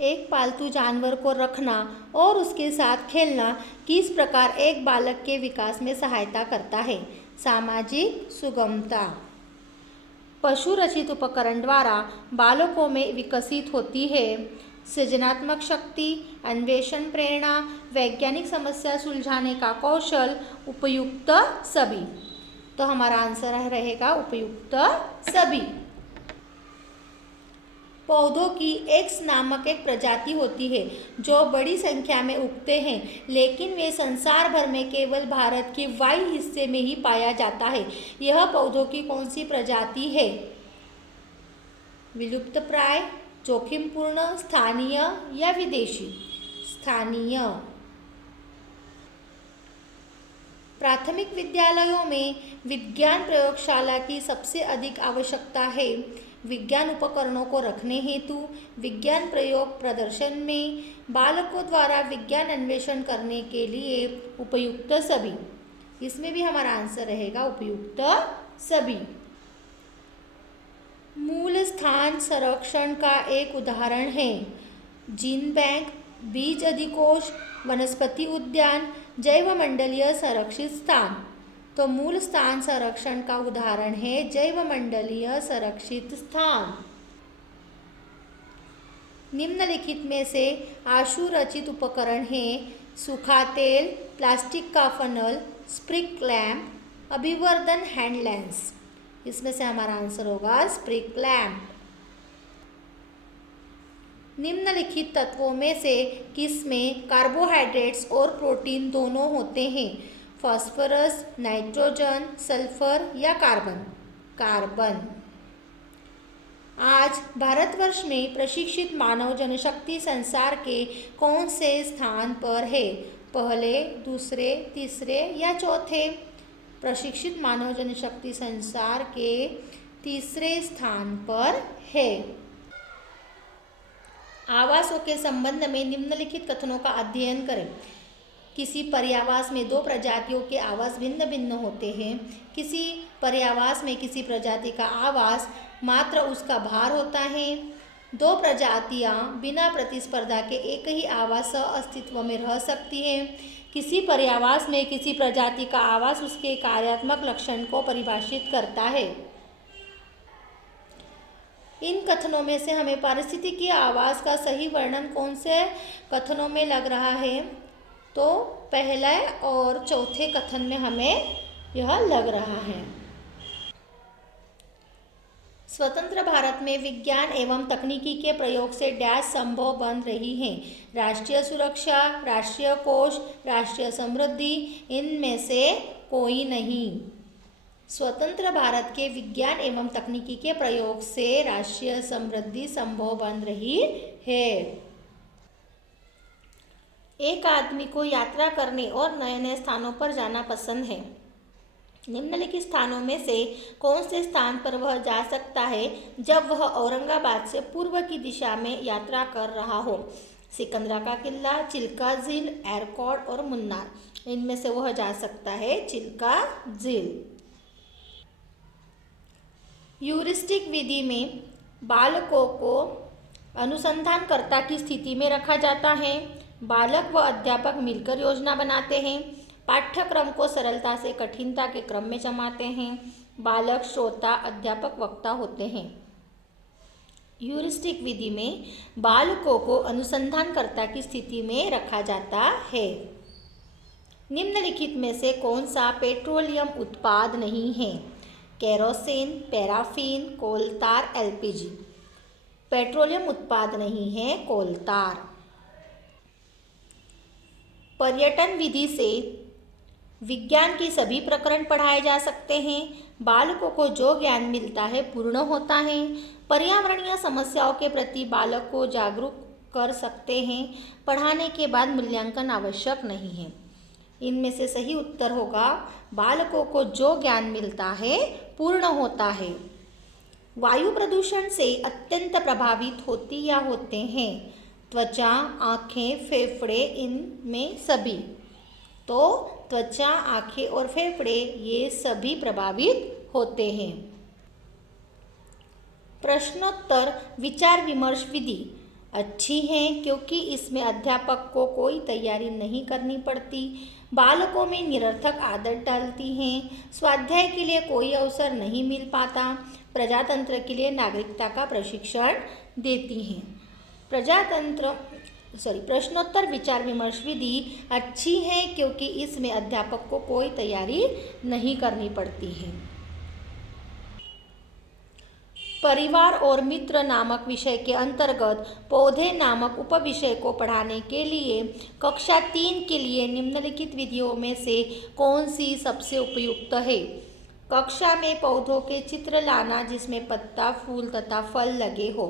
एक पालतू जानवर को रखना और उसके साथ खेलना किस प्रकार एक बालक के विकास में सहायता करता है? सामाजिक सुगमता पशु रचित उपकरण द्वारा बालकों में विकसित होती है सृजनात्मक शक्ति, अन्वेषण प्रेरणा, वैज्ञानिक समस्या सुलझाने का कौशल, उपयुक्त सभी। तो हमारा आंसर रहेगा उपयुक्त सभी। पौधों की एक्स नामक एक प्रजाति होती है जो बड़ी संख्या में उगते हैं, लेकिन वे संसार भर में केवल भारत के वायु हिस्से में ही पाया जाता है। यह पौधों की कौन सी प्रजाति है? विलुप्तप्राय, जोखिमपूर्ण, स्थानीय या विदेशी? स्थानीय। प्राथमिक विद्यालयों में विज्ञान प्रयोगशाला की सबसे अधिक आवश्यकता है विज्ञान उपकरणों को रखने हेतु, विज्ञान प्रयोग प्रदर्शन में, बालकों द्वारा विज्ञान अन्वेषण करने के लिए, उपयुक्त सभी। इसमें भी हमारा आंसर रहेगा उपयुक्त सभी। मूल स्थान संरक्षण का एक उदाहरण है जीन बैंक, बीज अधिकोष, वनस्पति उद्यान, जैवमंडलीय संरक्षित स्थान। तो मूल स्थान संरक्षण का उदाहरण है जैवमंडलीय संरक्षित स्थान। निम्नलिखित में से आशु रचित उपकरण हैं सूखा तेल, प्लास्टिक का फनल, स्प्रिक लैम्प, अभिवर्धन हैंड लेंस। इसमें से हमारा आंसर होगा स्प्रिक लैम्प। निम्नलिखित तत्वों में से किसमें कार्बोहाइड्रेट्स और प्रोटीन दोनों होते हैं? फास्फोरस, नाइट्रोजन, सल्फर या कार्बन? कार्बन। आज भारतवर्ष में प्रशिक्षित मानव जनशक्ति संसार के कौन से स्थान पर है? पहले, दूसरे, तीसरे या चौथे? प्रशिक्षित मानव जनशक्ति संसार के तीसरे स्थान पर है। आवासों के संबंध में निम्नलिखित कथनों का अध्ययन करें। किसी पर्यावास में दो प्रजातियों के आवास भिन्न भिन्न होते हैं। किसी पर्यावास में किसी प्रजाति का आवास मात्र उसका भार होता है। दो प्रजातियां बिना प्रतिस्पर्धा के एक ही आवास सह अस्तित्व में रह सकती हैं। किसी पर्यावास में किसी प्रजाति का आवास उसके कार्यात्मक लक्षण को परिभाषित करता है। इन कथनों में से हमें पारिस्थितिकी आवास का सही वर्णन कौन से कथनों में लग रहा है? तो पहला और चौथे कथन में हमें यह लग रहा है। स्वतंत्र भारत में विज्ञान एवं तकनीकी के प्रयोग से डैश संभव बन रही हैं। राष्ट्रीय सुरक्षा, राष्ट्रीय कोष, राष्ट्रीय समृद्धि, इनमें से कोई नहीं। स्वतंत्र भारत के विज्ञान एवं तकनीकी के प्रयोग से राष्ट्रीय समृद्धि संभव बन रही है। एक आदमी को यात्रा करने और नए नए स्थानों पर जाना पसंद है। निम्नलिखित स्थानों में से कौन से स्थान पर वह जा सकता है जब वह औरंगाबाद से पूर्व की दिशा में यात्रा कर रहा हो? सिकंदरा का किला, चिल्का झील, एयरकॉर्ड और मुन्नार। इनमें से वह जा सकता है चिल्का झील। ह्यूरिस्टिक विधि में बालकों को अनुसंधानकर्ता की स्थिति में रखा जाता है। बालक व अध्यापक मिलकर योजना बनाते हैं। पाठ्यक्रम को सरलता से कठिनता के क्रम में जमाते हैं। बालक श्रोता, अध्यापक वक्ता होते हैं। ह्यूरिस्टिक विधि में बालकों को अनुसंधानकर्ता की स्थिति में रखा जाता है। निम्नलिखित में से कौन सा पेट्रोलियम उत्पाद नहीं है? Kerosene, paraffin, coal tar, LPG. Petroleum उत्पाद नहीं है कोलतार। पर्यटन विधि से विज्ञान की सभी प्रकरण पढ़ाए जा सकते हैं। बालकों को जो ज्ञान मिलता है पूर्ण होता है। पर्यावरणीय समस्याओं के प्रति बालक को जागरूक कर सकते हैं। पढ़ाने के बाद मूल्यांकन आवश्यक नहीं है। इनमें से सही उत्तर होगा बालकों को जो ज्ञान मिलता है पूर्ण होता है। वायु प्रदूषण से अत्यंत प्रभावित होती या होते हैं त्वचा, आँखें, फेफड़े, इनमें सभी। तो त्वचा, आँखें और फेफड़े ये सभी प्रभावित होते हैं। प्रश्नोत्तर विचार विमर्श विधि। अच्छी हैं क्योंकि इसमें अध्यापक को कोई तैयारी नहीं करनी पड़ती, बालकों में निरर्थक आदत डालती हैं, स्वाध्याय के लिए कोई अवसर नहीं मिल पाता, प्रजातंत्र के लिए नागरिकता का प्रशिक्षण देती हैं। प्रश्नोत्तर विचार विमर्श विधि अच्छी है क्योंकि इसमें अध्यापक को कोई तैयारी नहीं करनी पड़ती है। परिवार और मित्र नामक विषय के अंतर्गत पौधे नामक उपविषय को पढ़ाने के लिए कक्षा 3 के लिए निम्नलिखित विधियों में से कौन सी सबसे उपयुक्त है? कक्षा में पौधों के चित्र लाना जिसमें पत्ता, फूल तथा फल लगे हो।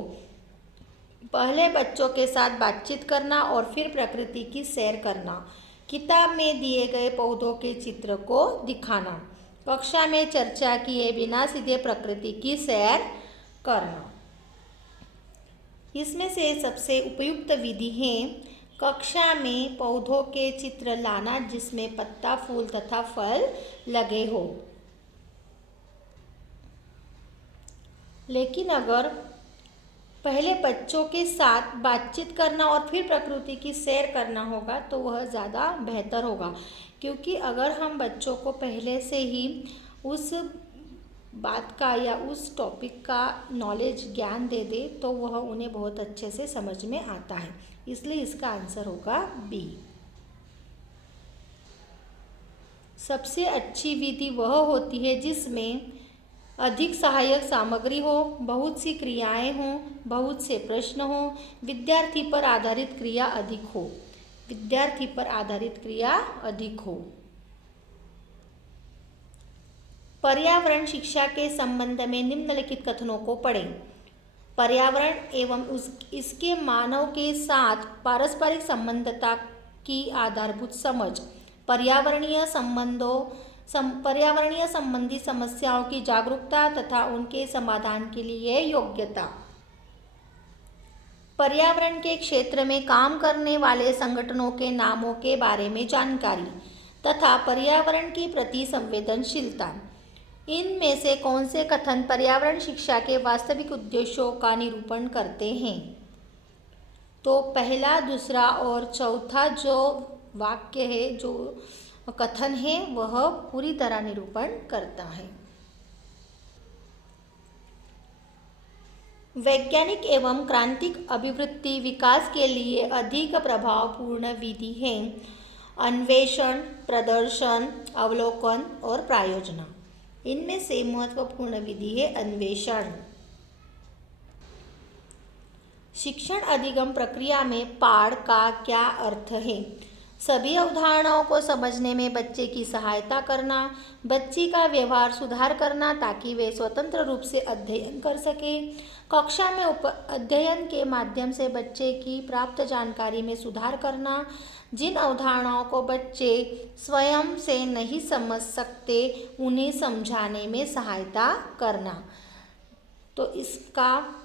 पहले बच्चों के साथ बातचीत करना और फिर प्रकृति की सैर करना। किताब में दिए गए पौधों के चित्र को दिखाना। कक्षा में चर्चा किए बिना सीधे प्रकृति की सैर करना। इसमें से सबसे उपयुक्त विधि है कक्षा में पौधों के चित्र लाना जिसमें पत्ता, फूल तथा फल लगे हो। लेकिन अगर पहले बच्चों के साथ बातचीत करना और फिर प्रकृति की सैर करना होगा तो वह ज़्यादा बेहतर होगा, क्योंकि अगर हम बच्चों को पहले से ही उस बात का या उस टॉपिक का नॉलेज ज्ञान दे दे तो वह उन्हें बहुत अच्छे से समझ में आता है। इसलिए इसका आंसर होगा बी। सबसे अच्छी विधि वह होती है जिसमें अधिक सहायक सामग्री हो, बहुत सी क्रियाएं हों, बहुत से प्रश्न हों, विद्यार्थी पर आधारित क्रिया अधिक हो। विद्यार्थी पर आधारित क्रिया अधिक हो। पर्यावरण शिक्षा के संबंध में निम्नलिखित कथनों को पढ़ें। पर्यावरण एवं इसके मानव के साथ पारस्परिक संबंधता की आधारभूत समझ, पर्यावरणीय संबंधी समस्याओं की जागरूकता तथा उनके समाधान के लिए योग्यता। पर्यावरण के क्षेत्र में काम करने वाले संगठनों के नामों के बारे में जानकारी तथा पर्यावरण के प्रति संवेदनशीलता। इनमें से कौन से कथन पर्यावरण शिक्षा के वास्तविक उद्देश्यों का निरूपण करते हैं? तो पहला, दूसरा और चौथा जो वाक्य है, जो कथन है, वह पूरी तरह निरूपण करता है। वैज्ञानिक एवं क्रांतिक अभिवृत्ति विकास के लिए अधिक प्रभावपूर्ण विधि है अन्वेषण, प्रदर्शन, अवलोकन और प्रायोजना। इनमें से महत्वपूर्ण विधि है अन्वेषण। शिक्षण अधिगम प्रक्रिया में पाठ का क्या अर्थ है? सभी अवधारणाओं को समझने में बच्चे की सहायता करना, बच्ची का व्यवहार सुधार करना ताकि वे स्वतंत्र रूप से अध्ययन कर सके। कक्षा में अध्ययन के माध्यम से बच्चे की प्राप्त जानकारी में सुधार करना, जिन अवधारणाओं को बच्चे स्वयं से नहीं समझ सकते उन्हें समझाने में सहायता करना। तो इसका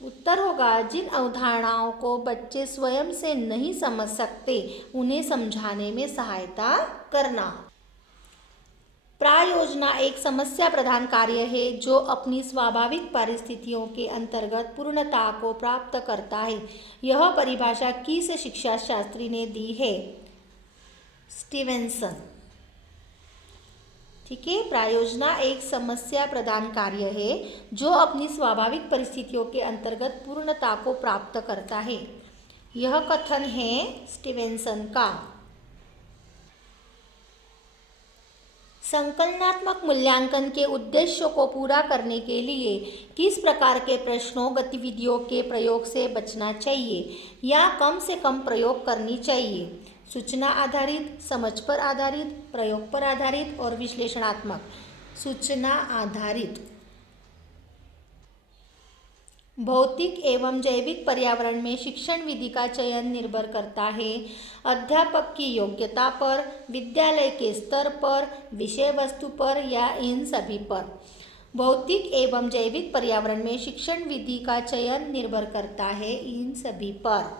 उत्तर होगा जिन अवधारणाओं को बच्चे स्वयं से नहीं समझ सकते उन्हें समझाने में सहायता करना। प्रायोजना एक समस्या प्रधान कार्य है जो अपनी स्वाभाविक परिस्थितियों के अंतर्गत पूर्णता को प्राप्त करता है। यह परिभाषा किस शिक्षा शास्त्री ने दी है? स्टीवेंसन। ठीक है, प्रायोजना एक समस्या प्रधान कार्य है जो अपनी स्वाभाविक परिस्थितियों के अंतर्गत पूर्णता को प्राप्त करता है। यह कथन है स्टीवेंसन का। संकलनात्मक मूल्यांकन के उद्देश्यों को पूरा करने के लिए किस प्रकार के प्रश्नों, गतिविधियों के प्रयोग से बचना चाहिए या कम से कम प्रयोग करनी चाहिए? सूचना आधारित, समझ पर आधारित, प्रयोग पर आधारित और विश्लेषणात्मक। सूचना आधारित। भौतिक एवं जैविक पर्यावरण में शिक्षण विधि का चयन निर्भर करता है अध्यापक की योग्यता पर, विद्यालय के स्तर पर, विषय वस्तु पर या इन सभी पर। भौतिक एवं जैविक पर्यावरण में शिक्षण विधि का चयन निर्भर करता है इन सभी पर।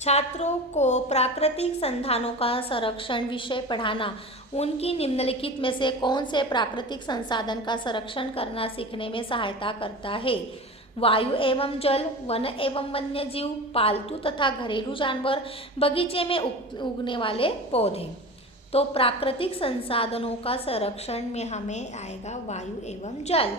छात्रों को प्राकृतिक संसाधनों का संरक्षण विषय पढ़ाना उनकी निम्नलिखित में से कौन से प्राकृतिक संसाधन का संरक्षण करना सीखने में सहायता करता है? वायु एवं जल, वन एवं वन्य जीव, पालतू तथा घरेलू जानवर, बगीचे में उगने वाले पौधे। तो प्राकृतिक संसाधनों का संरक्षण में हमें आएगा वायु एवं जल।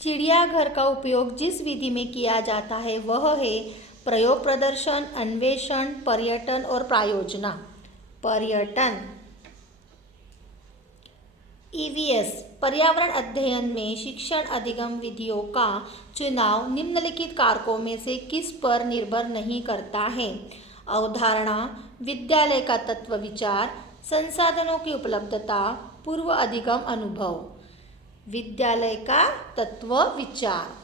चिड़ियाघर का उपयोग जिस विधि में किया जाता है वह है प्रयोग, प्रदर्शन, अन्वेषण, पर्यटन और प्रायोजना। पर्यटन। ईवीएस पर्यावरण अध्ययन में शिक्षण अधिगम विधियों का चुनाव निम्नलिखित कारकों में से किस पर निर्भर नहीं करता है? अवधारणा, विद्यालय का तत्व विचार, संसाधनों की उपलब्धता, पूर्व अधिगम अनुभव। विद्यालय का तत्व विचार।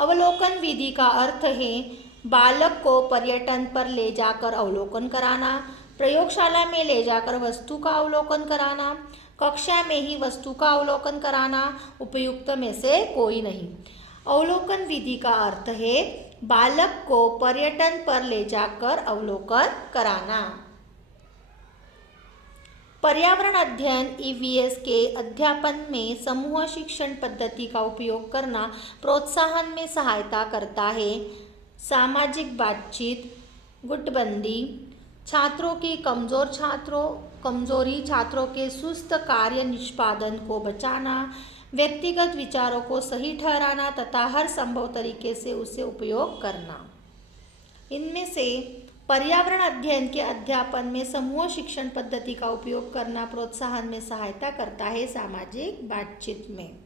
अवलोकन विधि का अर्थ है बालक को पर्यटन पर ले जाकर अवलोकन कराना, प्रयोगशाला में ले जाकर वस्तु का अवलोकन कराना, कक्षा में ही वस्तु का अवलोकन कराना, उपयुक्त में से कोई नहीं। अवलोकन विधि का अर्थ है बालक को पर्यटन पर ले जाकर अवलोकन कराना। पर्यावरण अध्ययन ईवीएस के अध्यापन में समूह शिक्षण पद्धति का उपयोग करना प्रोत्साहन में सहायता करता है। सामाजिक बातचीत, गुटबंदी, छात्रों की कमजोरी छात्रों के सुस्त कार्य निष्पादन को बचाना, व्यक्तिगत विचारों को सही ठहराना तथा हर संभव तरीके से उसे उपयोग करना। इनमें से पर्यावरण अध्ययन के अध्यापन में समूह शिक्षण पद्धति का उपयोग करना प्रोत्साहन में सहायता करता है सामाजिक बातचीत में।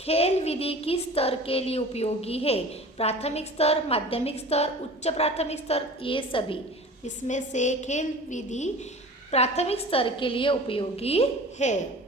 खेल विधि किस स्तर के लिए उपयोगी है? प्राथमिक स्तर, माध्यमिक स्तर, उच्च प्राथमिक स्तर, ये सभी। इसमें से खेल विधि प्राथमिक स्तर के लिए उपयोगी है।